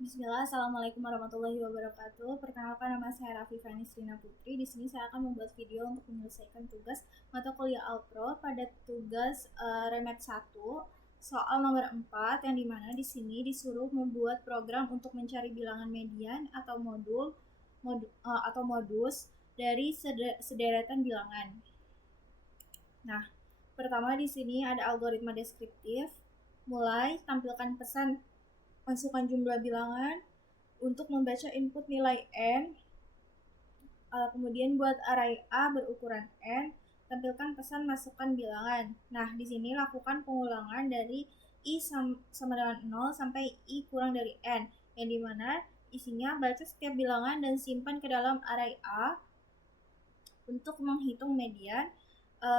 Bismillah, Assalamualaikum warahmatullahi wabarakatuh. Perkenalkan, nama saya Rafifah Nisrina Putri. Di sini saya akan membuat video untuk menyelesaikan tugas mata kuliah Alpro pada tugas Remed 1, soal nomor 4, yang dimana di sini disuruh membuat program untuk mencari bilangan median atau atau modus dari sederetan bilangan. Nah, pertama di sini ada algoritma deskriptif. Mulai tampilkan pesan masukkan jumlah bilangan untuk membaca input nilai n. Kemudian buat array A berukuran n, tampilkan pesan masukkan bilangan. Nah, di sini lakukan pengulangan dari i sama dengan 0 sampai i kurang dari n, yang dimana isinya baca setiap bilangan dan simpan ke dalam array A. Untuk menghitung median,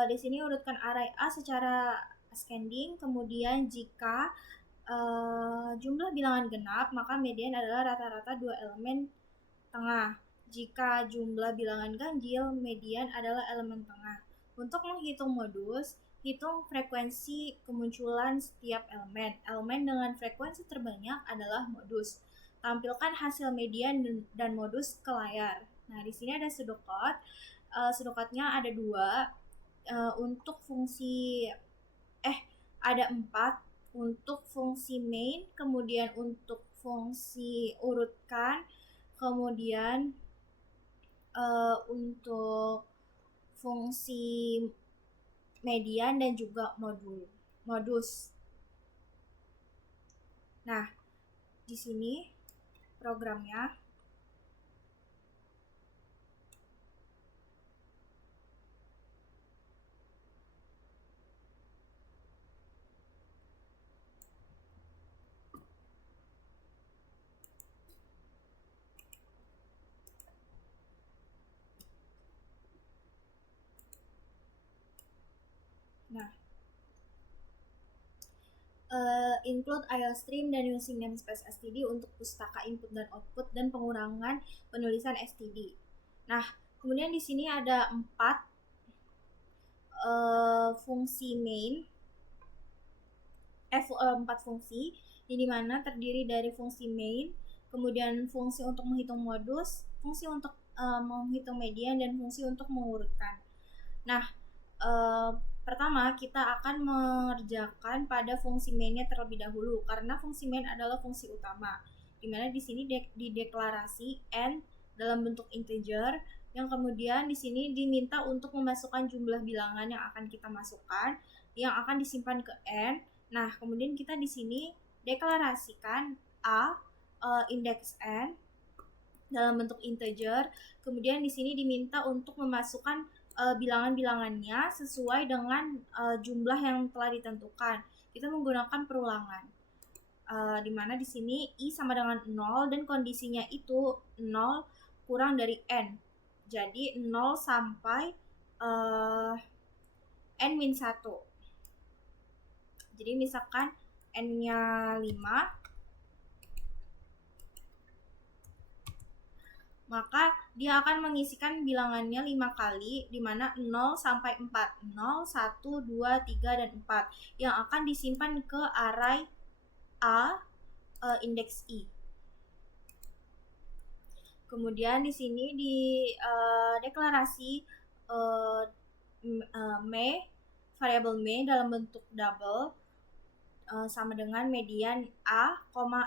di sini urutkan array A secara ascending. Kemudian jika jumlah bilangan genap, maka median adalah rata-rata dua elemen tengah. Jika jumlah bilangan ganjil, median adalah elemen tengah. Untuk menghitung modus, hitung frekuensi kemunculan setiap elemen. Elemen dengan frekuensi terbanyak adalah modus. Tampilkan hasil median dan modus ke layar. Nah, di sini ada pseudocode. Pseudocode-nya ada dua. Untuk fungsi ada 4 untuk fungsi main, kemudian untuk fungsi urutkan, kemudian untuk fungsi median dan juga modus. Nah, di sini programnya. Nah, include IOStream dan using namespace std untuk pustaka input dan output dan pengurangan penulisan std. Nah, kemudian di sini ada 4 fungsi main, 4 fungsi, yang dimana terdiri dari fungsi main, kemudian fungsi untuk menghitung modus, fungsi untuk menghitung median, dan fungsi untuk mengurutkan. Nah, pertama kita akan mengerjakan pada fungsi mainnya terlebih dahulu, karena fungsi main adalah fungsi utama, dimana di sini dideklarasi n dalam bentuk integer, yang kemudian di sini diminta untuk memasukkan jumlah bilangan yang akan kita masukkan, yang akan disimpan ke n. Nah, kemudian kita di sini deklarasikan a indeks n dalam bentuk integer. Kemudian di sini diminta untuk memasukkan bilangan-bilangannya sesuai dengan jumlah yang telah ditentukan. Kita menggunakan perulangan. Di mana di sini i sama dengan 0 dan kondisinya itu 0 kurang dari n. Jadi 0 sampai n-1. Jadi misalkan n-nya 5, maka dia akan mengisikan bilangannya 5 kali, di mana 0 sampai 4. 0, 1, 2, 3, dan 4. Yang akan disimpan ke array A indeks I. Kemudian di sini di deklarasi variabel main dalam bentuk double sama dengan median A,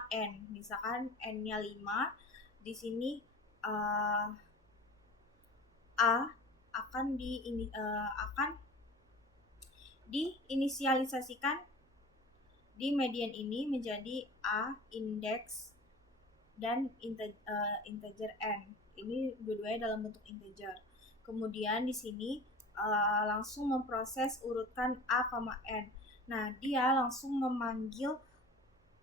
n. Misalkan n-nya 5, di sini A akan diinisialisasikan di median ini menjadi A indeks dan integer n. Ini dua-duanya dalam bentuk integer. Kemudian di sini langsung memproses urutkan A, n. Nah, dia langsung memanggil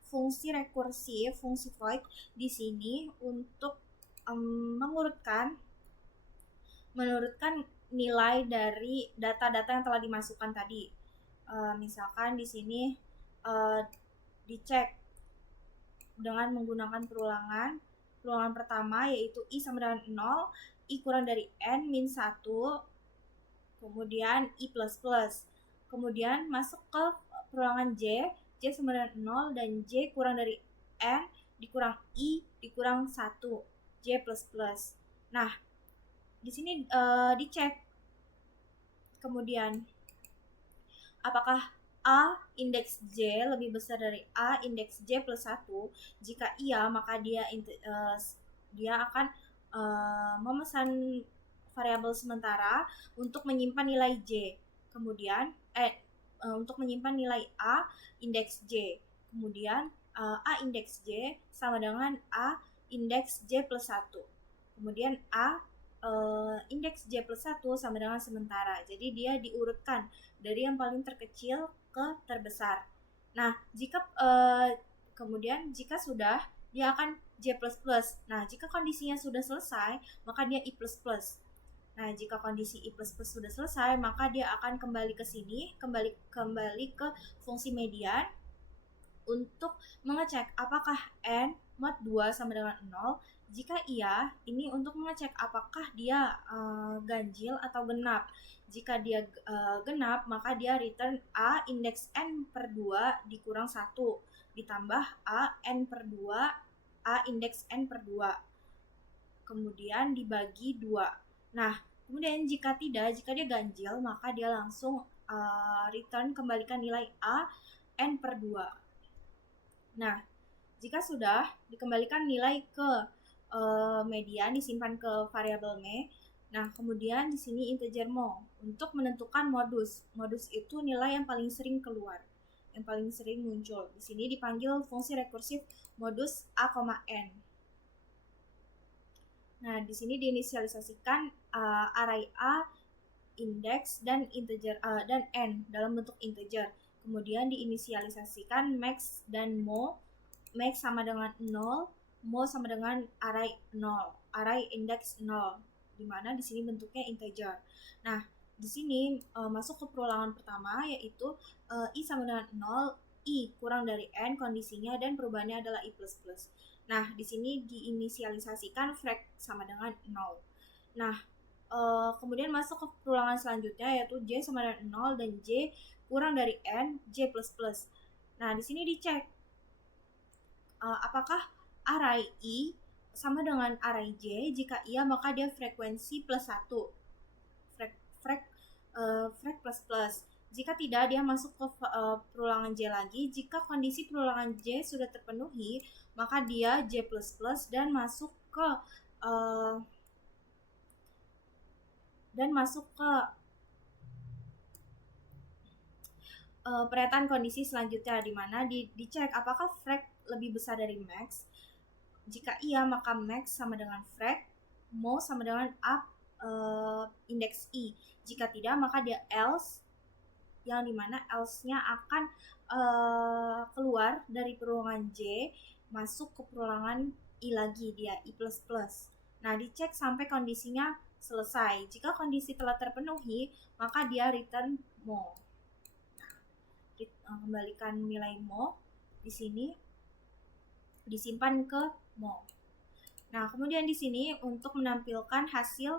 fungsi rekursif, fungsi void di sini untuk menurutkan nilai dari data-data yang telah dimasukkan tadi. Misalkan di sini dicek dengan menggunakan perulangan pertama, yaitu i sama dengan 0, i kurang dari n min 1, kemudian i plus plus. Kemudian masuk ke perulangan j sama dengan 0 dan j kurang dari n dikurang I dikurang 1 J++. Nah, di sini dicek kemudian apakah A indeks J lebih besar dari A indeks J plus 1. Jika iya, maka dia akan memesan variabel sementara untuk menyimpan nilai J. Kemudian untuk menyimpan nilai A indeks J. Kemudian A indeks J sama dengan A indeks J plus 1. Kemudian A indeks J plus 1 sama dengan sementara. Jadi dia diurutkan dari yang paling terkecil ke terbesar. Nah, kemudian jika sudah, dia akan J++. Nah, jika kondisinya sudah selesai, maka dia I++. Nah, jika kondisi I++ sudah selesai, maka dia akan kembali ke sini, kembali ke fungsi median untuk mengecek apakah n mod 2 sama dengan 0. Jika iya, ini untuk mengecek apakah dia ganjil atau genap. Jika dia genap, maka dia return A indeks n per 2 dikurang 1 ditambah A n per 2 A indeks n per 2 kemudian dibagi 2. Nah, kemudian jika dia ganjil, maka dia langsung return kembalikan nilai A n per 2. Nah, jika sudah dikembalikan nilai ke median, disimpan ke variabel me. Nah, kemudian di sini integer mo untuk menentukan modus. Modus itu nilai yang paling sering keluar, yang paling sering muncul. Di sini dipanggil fungsi rekursif modus a, n. Nah, di sini diinisialisasikan array a, indeks dan integer dan n dalam bentuk integer. Kemudian diinisialisasikan max dan mo. Max sama dengan 0, mo sama dengan array 0, array index 0, di mana di sini bentuknya integer. Nah, di sini masuk ke perulangan pertama, yaitu I sama dengan 0, I kurang dari N kondisinya, dan perubahannya adalah I++. Nah, di sini diinisialisasikan frac sama dengan 0. Nah, kemudian masuk ke perulangan selanjutnya, yaitu J sama dengan 0 dan J kurang dari N, J++. Nah, di sini dicek apakah array I sama dengan array J. Jika iya, maka dia frekuensi plus 1. Frek plus plus. Jika tidak, dia masuk ke perulangan J lagi. Jika kondisi perulangan J sudah terpenuhi, maka dia J++ dan masuk ke pernyataan kondisi selanjutnya, di mana dicek apakah frac lebih besar dari max. Jika iya, maka max sama dengan frac, mo sama dengan up indeks I. Jika tidak, maka dia else, yang dimana else-nya akan keluar dari perulangan J, masuk ke perulangan I lagi, dia I++. Nah, dicek sampai kondisinya selesai. Jika kondisi telah terpenuhi, maka dia return mo. Kembalikan nilai mo di sini, disimpan ke mo. Nah, kemudian di sini untuk menampilkan hasil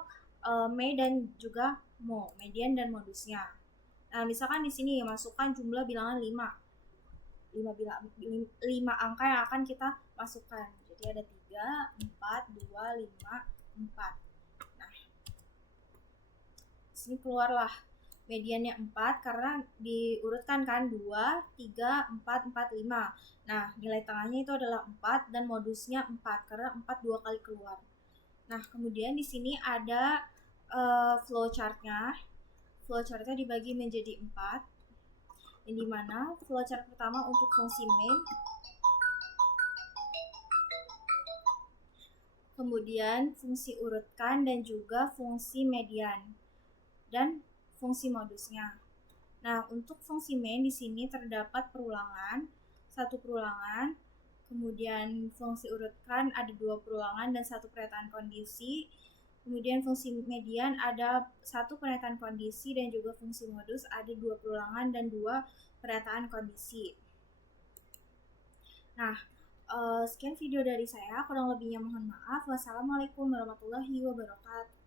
me dan juga mo, median dan modusnya. Nah, misalkan di sini masukkan jumlah bilangan 5 angka yang akan kita masukkan. Jadi ada 3, 4, 2, 5, 4. Nah, di sini keluarlah mediannya 4 karena diurutkan kan 2, 3, 4, 4, 5. Nah, nilai tengahnya itu adalah 4 dan modusnya 4 karena 4 2 kali keluar. Nah, kemudian di sini ada flowchartnya. Flowchartnya dibagi menjadi 4. Yang dimana flowchart pertama untuk fungsi main, kemudian fungsi urutkan dan juga fungsi median dan fungsi modusnya. Nah, untuk fungsi main di sini terdapat perulangan, 1 perulangan, kemudian fungsi urutkan ada 2 perulangan dan 1 pernyataan kondisi. Kemudian fungsi median ada 1 pernyataan kondisi dan juga fungsi modus ada 2 perulangan dan 2 pernyataan kondisi. Nah, sekian video dari saya, kurang lebihnya mohon maaf. Wassalamualaikum warahmatullahi wabarakatuh.